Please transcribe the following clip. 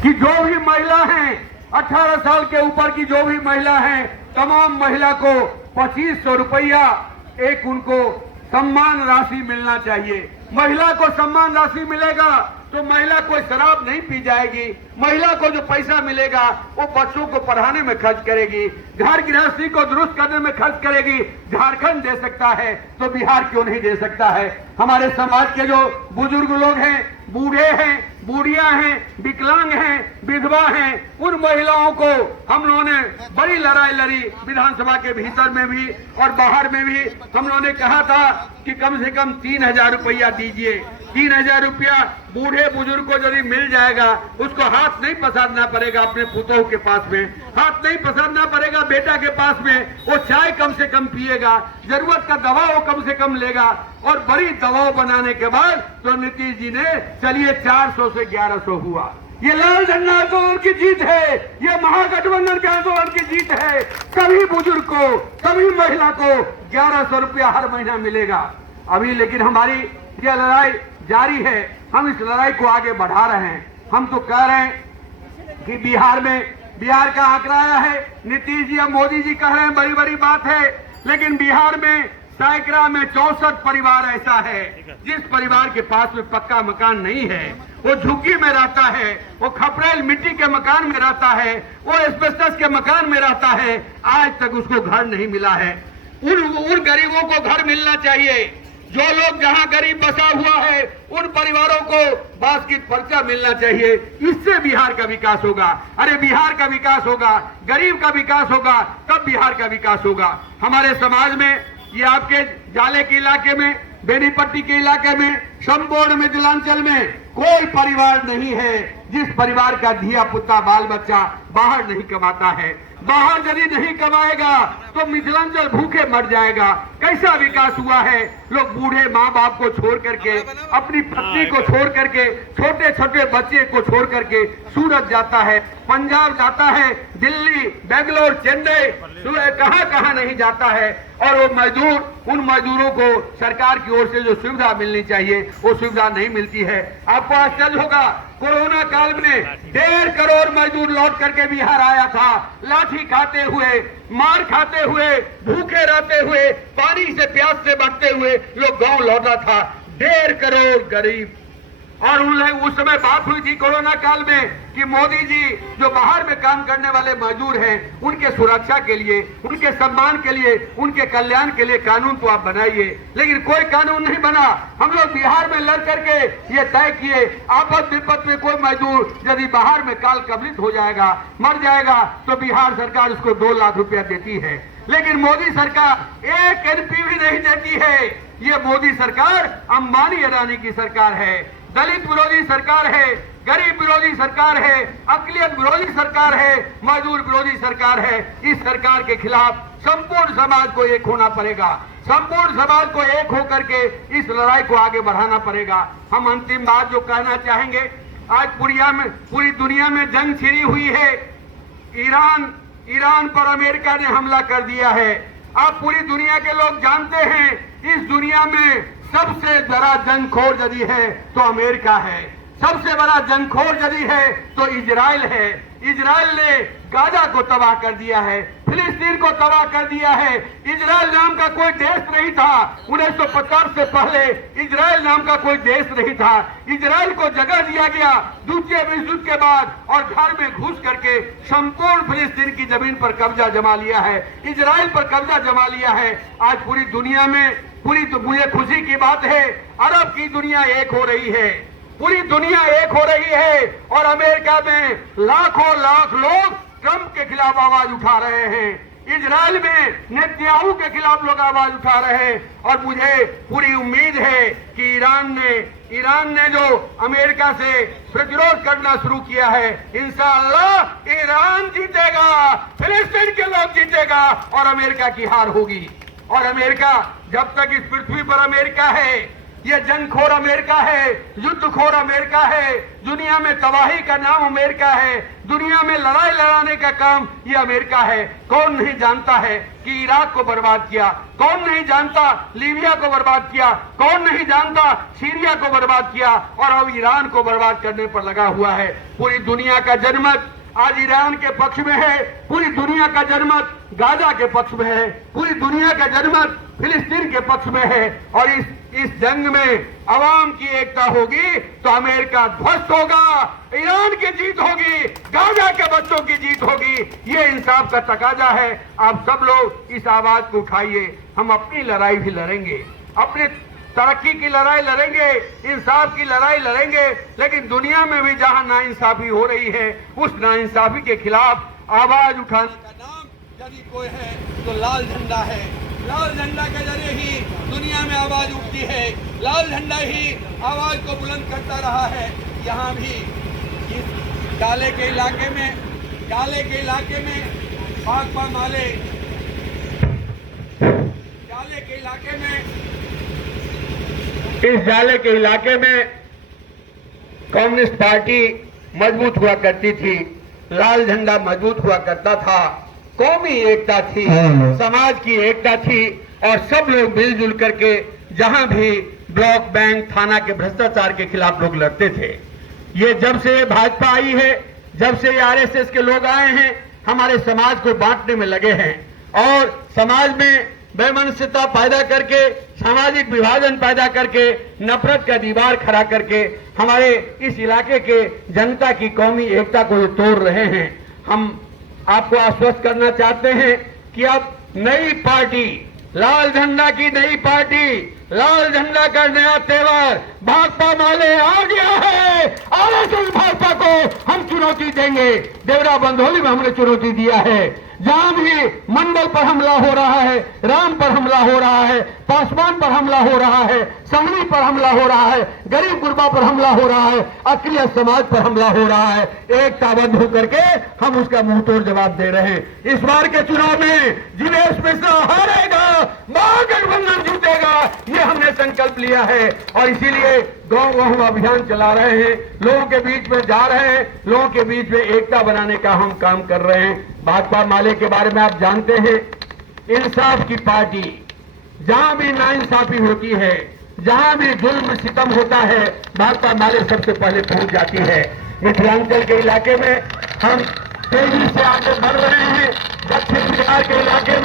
कि जो भी महिला हैं 18 साल के ऊपर की जो भी महिला हैं, तमाम महिला को 2500 रुपया एक उनको सम्मान राशि मिलना चाहिए। महिला को सम्मान राशि मिलेगा तो महिला कोई शराब नहीं पी जाएगी। महिला को जो पैसा मिलेगा वो बच्चों को पढ़ाने में खर्च करेगी, घर गृहस्थी को दुरुस्त करने में खर्च करेगी। झारखंड दे सकता है तो बिहार क्यों नहीं दे सकता है? हमारे समाज के जो बुजुर्ग लोग हैं, बूढ़े हैं, बूढ़ियां हैं, विकलांग हैं, विधवा हैं, उन महिलाओं को हम लोगों ने बड़ी लड़ाई लड़ी। विधानसभा के भीतर में भी और बाहर में भी हम लोगों ने कहा था कि कम से कम 3000 रुपया दीजिए। 3000 रुपया बूढ़े बुजुर्ग को यदि मिल जाएगा, उसको हाथ नहीं पसारना पड़ेगा अपने पुतों के पास में, हाथ नहीं पसारना पड़ेगा बेटा के पास में। वो चाय कम से कम पिएगा, जरूरत का दवा वो कम से कम लेगा। और बड़ी दवाओं बनाने के बाद तो नीतीश जी ने चलिए 400 से 1100 हुआ। ये लाल झंडा आंदोलन की जीत है, ये महागठबंधन के आंदोलन की जीत है। सभी बुजुर्ग को, सभी महिला को 1100 रुपया हर महीना मिलेगा। अभी लेकिन हमारी ये लड़ाई जारी है, हम इस लड़ाई को आगे बढ़ा रहे हैं। हम तो कह रहे हैं कि बिहार का आंकड़ा आया है, नीतीश जी और मोदी जी कह रहे हैं बड़ी बड़ी बात है, लेकिन बिहार में सैकड़ा में 64 परिवार ऐसा है जिस परिवार के पास में पक्का मकान नहीं है। वो झुग्गी में रहता है, वो खपरेल मिट्टी के मकान में रहता है, वो एस्बेस्टस के मकान में रहता है। आज तक उसको घर नहीं मिला है। उन गरीबों को घर मिलना चाहिए। जो लोग जहां गरीब बसा हुआ है उन परिवारों को बास्केट पर्चा मिलना चाहिए। इससे बिहार का विकास होगा। अरे बिहार का विकास होगा, गरीब का विकास होगा, तब बिहार का विकास होगा। हमारे समाज में ये आपके जाले के इलाके में, बेनीपट्टी के इलाके में, संपूर्ण मिथिलांचल में कोई परिवार नहीं है जिस परिवार का धिया पुता बाल बच्चा बाहर नहीं कमाता है। बाहर यदि नहीं कमाएगा तो मिथिलांचल भूखे मर जाएगा। कैसा विकास हुआ है? लोग बूढ़े माँ बाप को छोड़ करके, अपनी पत्नी को छोड़ करके, छोटे छोटे बच्चे को छोड़ करके सूरत जाता है, पंजाब जाता है, दिल्ली, बेंगलोर, चेन्नई, कहां नहीं जाता है। और वो मजदूर, उन मजदूरों को सरकार की ओर से जो सुविधा मिलनी चाहिए वो सुविधा नहीं मिलती है। आपको आश्चर्य होगा, कोरोना काल में 1.5 करोड़ मजदूर लौट करके बिहार आया था। लाठी खाते हुए, मार खाते हुए, भूखे रहते हुए, पानी से प्यास से बचते हुए लोग गांव लौटा था। 1.5 करोड़ गरीब। और उस समय बात हुई थी कोरोना काल में कि मोदी जी जो बाहर में काम करने वाले मजदूर हैं उनके सुरक्षा के लिए, उनके सम्मान के लिए, उनके कल्याण के लिए कानून तो आप बनाइए। लेकिन कोई कानून नहीं बना। हम लोग बिहार में लड़ करके ये तय किए, आपद विपद में कोई मजदूर यदि बाहर में काल कवलित हो जाएगा, मर जाएगा, तो बिहार सरकार उसको 2 लाख रुपया देती है। लेकिन मोदी सरकार 1 NP भी नहीं देती है। ये मोदी सरकार अंबानी अडानी की सरकार है, दलित विरोधी सरकार है, गरीब विरोधी सरकार है, अकलियत विरोधी सरकार है, मजदूर विरोधी सरकार है। इस सरकार के खिलाफ संपूर्ण समाज को एक होना पड़ेगा। संपूर्ण समाज को एक होकर के इस लड़ाई को आगे बढ़ाना पड़ेगा। हम अंतिम बात जो कहना चाहेंगे, आज पूरी दुनिया में जंग छिड़ी हुई है। ईरान पर अमेरिका ने हमला कर दिया है। आप पूरी दुनिया के लोग जानते हैं, इस दुनिया में सबसे बड़ा जंगखोर यदि है तो अमेरिका है। सबसे बड़ा जंगखोर यदि है तो इजराइल है। इजराइल ने गाजा को तबाह कर दिया है, फिलिस्तीन को तबाह कर दिया है। इजराइल नाम का कोई देश नहीं था। 1950 से पहले इजराइल नाम का कोई देश नहीं था। इजराइल को जगह दिया गया द्वितीय विश्व युद्ध के बाद और घर में घुस करके संपूर्ण फिलिस्तीन की जमीन पर कब्जा जमा लिया है, इजराइल पर कब्जा जमा लिया है। आज पूरी दुनिया में मुझे खुशी की बात है, अरब की दुनिया एक हो रही है, पूरी दुनिया एक हो रही है। और अमेरिका में लाखों लाख लोग ट्रंप के खिलाफ आवाज उठा रहे हैं। इजराइल में नेतन्याहू के खिलाफ लोग आवाज उठा रहे हैं। और मुझे पूरी उम्मीद है कि ईरान ने जो अमेरिका से प्रतिरोध करना शुरू किया है, इंशाअल्लाह ईरान जीतेगा, फिलिस्तीन के लोग जीतेगा और अमेरिका की हार होगी। और अमेरिका, जब तक इस पृथ्वी पर अमेरिका है, ये जंगखोर अमेरिका है, युद्धखोर अमेरिका है, दुनिया में तबाही का नाम अमेरिका है, दुनिया में लड़ाई लड़ाने का काम ये अमेरिका है। कौन नहीं जानता है कि इराक को बर्बाद किया, कौन नहीं जानता लीबिया को बर्बाद किया, कौन नहीं जानता सीरिया को बर्बाद किया, और अब ईरान को बर्बाद करने पर लगा हुआ है। पूरी दुनिया का जनमत आज ईरान के पक्ष में है, पूरी दुनिया का जनमत गाजा के पक्ष में है, पूरी दुनिया का जनमत फिलिस्तीन के पक्ष में है। और इस जंग में अवाम की एकता होगी तो अमेरिका ध्वस्त होगा, ईरान की जीत होगी, गाजा के बच्चों की जीत होगी। ये इंसाफ का तकाजा है। आप सब लोग इस आवाज को उठाइए। हम अपनी लड़ाई भी लड़ेंगे, अपने तरक्की की लड़ाई लड़ेंगे, इंसाफ की लड़ाई लड़ेंगे, लेकिन दुनिया में भी जहां नाइंसाफी हो रही है उस नाइंसाफी के खिलाफ आवाज उठाने का नाम यदि कोई है तो लाल झंडा है। लाल झंडा के जरिए ही दुनिया में आवाज उठती है, लाल झंडा ही आवाज को बुलंद करता रहा है। यहाँ भी इस डाले के इलाके में भाकपा माले डाले के इलाके में इस जाले के इलाके में कम्युनिस्ट पार्टी मजबूत हुआ करती थी, लाल झंडा मजबूत हुआ करता था, कौमी एकता थी, समाज की एकता थी, और सब लोग मिलजुल करके जहां भी ब्लॉक बैंक थाना के भ्रष्टाचार के खिलाफ लोग लड़ते थे। ये जब से भाजपा आई है, जब से आरएसएस के लोग आए हैं, हमारे समाज को बांटने में लगे हैं और समाज में वैमनस्यता पैदा करके, सामाजिक विभाजन पैदा करके, नफरत का दीवार खड़ा करके हमारे इस इलाके के जनता की कौमी एकता को ये तोड़ रहे हैं। हम आपको आश्वस्त करना चाहते हैं कि अब नई पार्टी, लाल झंडा की नई पार्टी, लाल झंडा का नया तेवर भाकपा माले आ गया है। आरएसएस भाजपा को हम चुनौती देंगे। देवरा बंधोली में हमने चुनौती दिया है। जहां भी मंडल पर हमला हो रहा है, राम पर हमला हो रहा है, पासवान पर हमला हो रहा है, संघवी पर हमला हो रहा है, गरीब गुरबा पर हमला हो रहा है, अखिल समाज पर हमला हो रहा है, एकताबद्ध होकर के हम उसका मुंहतोड़ जवाब दे रहे हैं। इस बार के चुनाव में जिनेश मिश्रा हारेगा, महागठबंधन जीतेगा, ये हमने संकल्प लिया है। और इसीलिए गांव गांव अभियान चला रहे हैं, लोगों के बीच में जा रहे हैं, लोगों के बीच में एकता बनाने का हम काम कर रहे हैं। भाकपा माले के बारे में आप जानते हैं, इंसाफ की पार्टी। जहां भी नाइंसाफी होती है, जहां भी जुल्म सितम होता है, भाकपा माले सबसे पहले पहुंच जाती है। मिथिलांचल के इलाके में हम तेजी से आगे बढ़ रहे हैं, दक्षिण बिहार के इलाके में